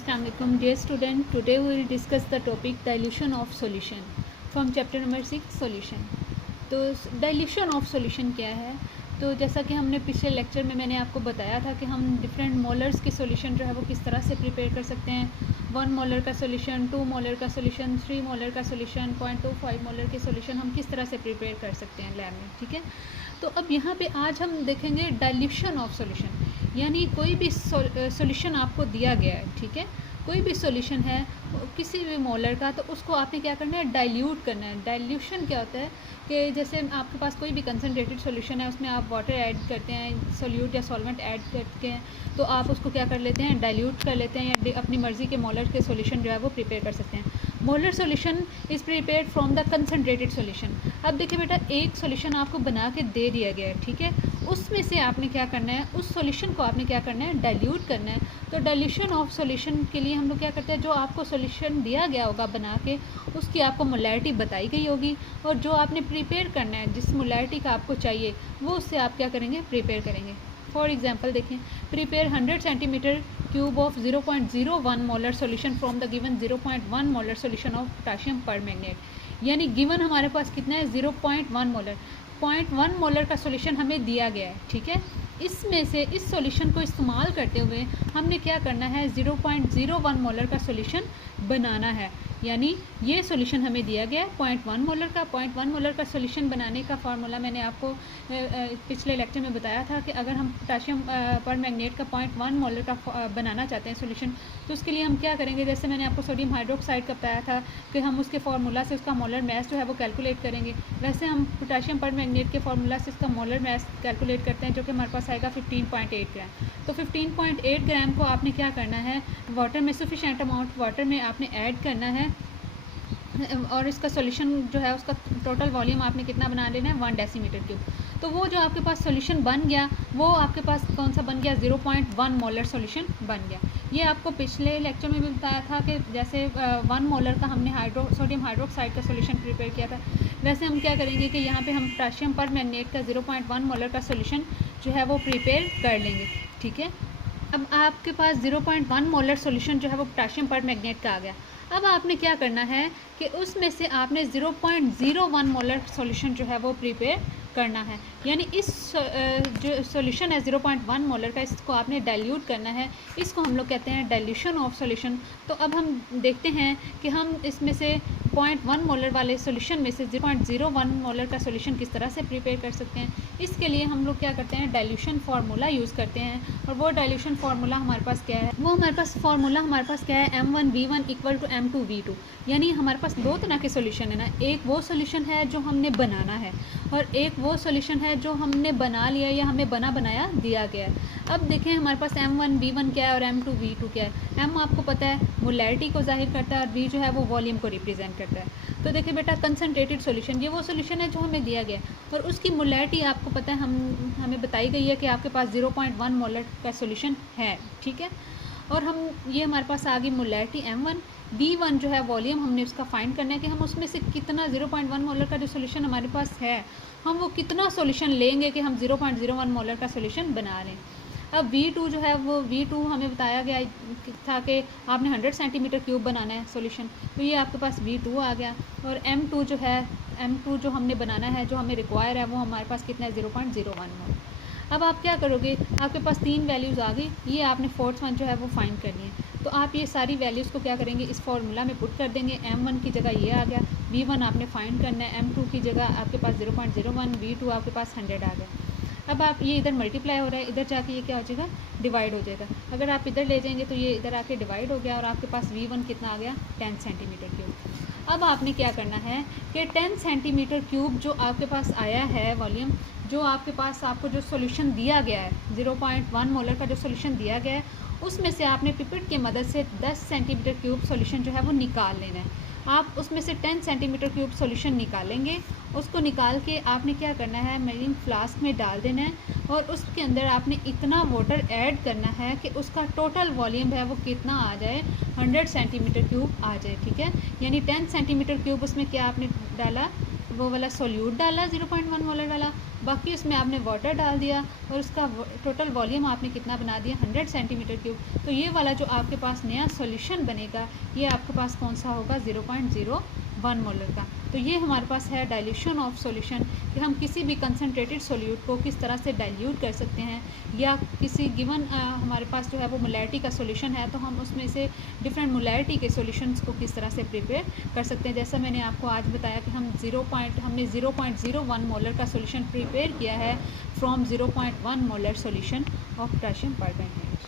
Assalamu alaikum dear student. Today we will discuss the topic dilution of solution from chapter number 6 solution. तो dilution of solution क्या है? तो जैसा कि हमने पिछले लेक्चर में मैंने आपको बताया था कि हम डिफरेंट मोलर्स के सॉल्यूशन जो है वो किस तरह से प्रिपेयर कर सकते हैं। 1 मोलर का सॉल्यूशन, 2 मोलर का सॉल्यूशन, 3 मोलर का सॉल्यूशन, 0.25 मोलर के सॉल्यूशन हम किस तरह से प्रिपेयर कर सकते हैं लैब में, ठीक है। तो अब यहाँ पे आज हम देखेंगे डाइल्यूशन ऑफ सॉल्यूशन, यानी कोई भी सॉल्यूशन आपको दिया गया है, ठीक है, कोई भी सॉल्यूशन है किसी भी मोलर का, तो उसको आपने क्या करना है, डाइल्यूट करना है। डाइल्यूशन क्या होता है कि जैसे आपके पास कोई भी कंसनट्रेटेड सॉल्यूशन है, उसमें आप वाटर ऐड करते हैं, सोल्यूट या सॉल्वेंट ऐड करते हैं, तो आप उसको क्या कर लेते हैं, डाइल्यूट कर लेते हैं, या अपनी मर्ज़ी के मोलर के सॉल्यूशन जो है वो प्रिपेयर कर सकते हैं। Molar solution is prepared from the concentrated solution. अब देखिए बेटा, एक सॉल्यूशन आपको बना के दे दिया गया है, ठीक है, उसमें से आपने क्या करना है, उस सॉल्यूशन को आपने क्या करना है, डाइल्यूट करना है। तो डाइल्यूशन ऑफ सॉल्यूशन के लिए हम लोग क्या करते हैं, जो आपको सॉल्यूशन दिया गया होगा बना के, उसकी आपको मोलैरिटी बताई गई होगी, और जो आपने प्रिपेयर करना है, जिस मोलैरिटी का आपको चाहिए, वो उससे आप क्या करेंगे, प्रिपेयर करेंगे। फॉर एग्जांपल देखें, prepare 100 centimetre cube of 0.01 molar solution from the given 0.1 molar solution of potassium permanganate. यानी गिवन हमारे पास कितना है, 0.1 मोलर। 0.1 मोलर का सॉल्यूशन हमें दिया गया है, ठीक है। इसमें से इस सॉल्यूशन को इस्तेमाल करते हुए हमने क्या करना है, 0.01 मोलर का सॉल्यूशन बनाना है। यानी ये सॉल्यूशन हमें दिया गया है 0.1 मोलर का। 0.1 मोलर का सॉल्यूशन बनाने का फार्मूला मैंने आपको पिछले लेक्चर में बताया था कि अगर हम पोटाशियम परमैंगनेट का 0.1 मोलर का बनाना चाहते हैं सॉल्यूशन, तो उसके लिए हम क्या करेंगे, जैसे मैंने आपको सोडियम हाइड्रोक्साइड का बताया था कि हम उसके फार्मूला से उसका मोलर मैस जो है वो कैलकुलेट करेंगे, वैसे हम पोटाशियम परमैंगनेट के फार्मूला से उसका मोलर मैस कैलकुलेट करते हैं, जो कि हमारे पास आएगा 15.8 ग्राम। तो 15.8 ग्राम को आपने क्या करना है, वाटर में सफिशेंट अमाउंट वाटर में आपने ऐड करना है, और इसका सॉल्यूशन जो है उसका टोटल वॉल्यूम आपने कितना बना लेना है, 1 डेसीमीटर क्यूब। तो वो जो आपके पास सॉल्यूशन बन गया, वो आपके पास कौन सा बन गया, 0.1 मोलर सॉल्यूशन बन गया। ये आपको पिछले लेक्चर में भी बताया था कि जैसे 1 मोलर का हमने सोडियम हाइड्रोक्साइड का सॉल्यूशन प्रिपेयर किया था, वैसे हम क्या करेंगे कि यहाँ पे हम पोटाशियम परमैंगनेट का 0.1 मोलर का सॉल्यूशन जो है वो प्रिपेयर कर लेंगे, ठीक है। अब आपके पास 0.1 मोलर सॉल्यूशन जो है वो पोटाशियम परमैंगनेट का आ गया। अब आपने क्या करना है कि उसमें से आपने 0.01 मोलर सॉल्यूशन जो है वो प्रिपेयर करना है। यानी इस जो सॉल्यूशन है 0.1 मोलर का, इसको आपने डाइल्यूट करना है। इसको हम लोग कहते हैं डाइल्यूशन ऑफ सॉल्यूशन। तो अब हम देखते हैं कि हम इसमें से 0.1 मोलर वाले सॉल्यूशन में से 0.01 मोलर का सॉल्यूशन किस तरह से प्रिपेयर कर सकते हैं। इसके लिए हम लोग क्या करते हैं, डाइल्यूशन फार्मूला यूज़ करते हैं। और वो डाइल्यूशन फार्मूला हमारे पास क्या है, वो हमारे पास फार्मूला हमारे पास क्या है, M1V1 = M2V2। यानी हमारे पास दो तरह के सॉल्यूशन है ना, एक वो सॉल्यूशन है जो हमने बनाना है, और एक वो सॉल्यूशन है जो हमने बना लिया या हमें बनाया दिया गया है। अब देखें हमारे पास M1V1 क्या है और M2V2 क्या है। M आपको पता है मोलैरिटी को जाहिर करता है, और V जो है वो वॉल्यूम को रिप्रेजेंट करता है। तो देखिए बेटा, कंसनट्रेटेड सॉल्यूशन, ये वो सॉल्यूशन है जो हमें दिया गया है, और उसकी मोलैरिटी आपको पता है, हमें बताई गई है कि आपके पास 0.1 मोलर का सॉल्यूशन है, ठीक है। और हम ये हमारे पास आ गई मोलैरिटी M1। V1 जो है वॉल्यूम, हमने उसका फाइंड करना है कि हम उसमें से कितना 0.1 मोलर का जो सॉल्यूशन हमारे पास है, हम वो कितना सॉल्यूशन लेंगे कि हम 0.01 मोलर का सॉल्यूशन बना रहे हैं। अब V2 जो है वो V2 हमें बताया गया था कि आपने 100 सेंटीमीटर क्यूब बनाना है सॉल्यूशन, तो ये आपके पास V2 आ गया। और M2 जो है, M2 जो हमने बनाना है, जो हमें रिक्वायर है, वो हमारे पास कितना है, 0.01 मोलर। अब आप क्या करोगे, आपके पास 3 वैल्यूज़ आ गई, ये आपने 4th वन जो है वो फाइंड करनी है। तो आप ये सारी वैल्यूज़ को क्या करेंगे, इस फार्मूला में पुट कर देंगे। M1 की जगह ये आ गया, V1 आपने फाइंड करना है, M2 की जगह आपके पास 0.01, V2 आपके पास 100 आ गया। अब आप ये इधर मल्टीप्लाई हो रहा है, इधर जाके ये क्या हो जाएगा, डिवाइड हो जाएगा। अगर आप इधर ले जाएंगे तो ये इधर आके डिवाइड हो गया, और आपके पास V1 कितना आ गया, 10 सेंटीमीटर क्यूब। अब आपने क्या करना है कि 10 सेंटीमीटर क्यूब जो आपके पास आया है वॉल्यूम, जो आपके पास आपको जो सॉल्यूशन दिया गया है, 0.1 मोलर का जो सॉल्यूशन दिया गया है, उसमें से आपने पिपेट की मदद से 10 सेंटीमीटर क्यूब सॉल्यूशन जो है वो निकाल लेना है। आप उसमें से 10 सेंटीमीटर क्यूब सॉल्यूशन निकालेंगे। उसको निकाल के आपने क्या करना है, मेजरिंग फ्लास्क में डाल देना है, और उसके अंदर आपने इतना वाटर ऐड करना है कि उसका टोटल वॉल्यूम है वो कितना आ जाए, 100 सेंटीमीटर क्यूब आ जाए, ठीक है। यानी 10 सेंटीमीटर क्यूब उसमें क्या आपने डाला, वो वाला सोल्यूट डाला 0.1 मोलर वाला, बाकी उसमें आपने वाटर डाल दिया और उसका टोटल वॉल्यूम आपने कितना बना दिया 100 सेंटीमीटर क्यूब। तो ये वाला जो आपके पास नया सॉल्यूशन बनेगा ये आपके पास कौन सा होगा 0.01 मोलर का। तो ये हमारे पास है डाइल्यूशन ऑफ सॉल्यूशन कि हम किसी भी कंसनट्रेटेड सोल्यूट को किस तरह से डाइल्यूट कर सकते हैं, या किसी गिवन हमारे पास जो है वो मोलैरिटी का सॉल्यूशन है तो हम उसमें से डिफरेंट मोलैरिटी के सॉल्यूशंस को किस तरह से प्रिपेयर कर सकते हैं। जैसा मैंने आपको आज बताया कि हमने 0.01 मोलर का सॉल्यूशन प्रिपेयर किया है from 0.1 molar solution of potassium permanganate.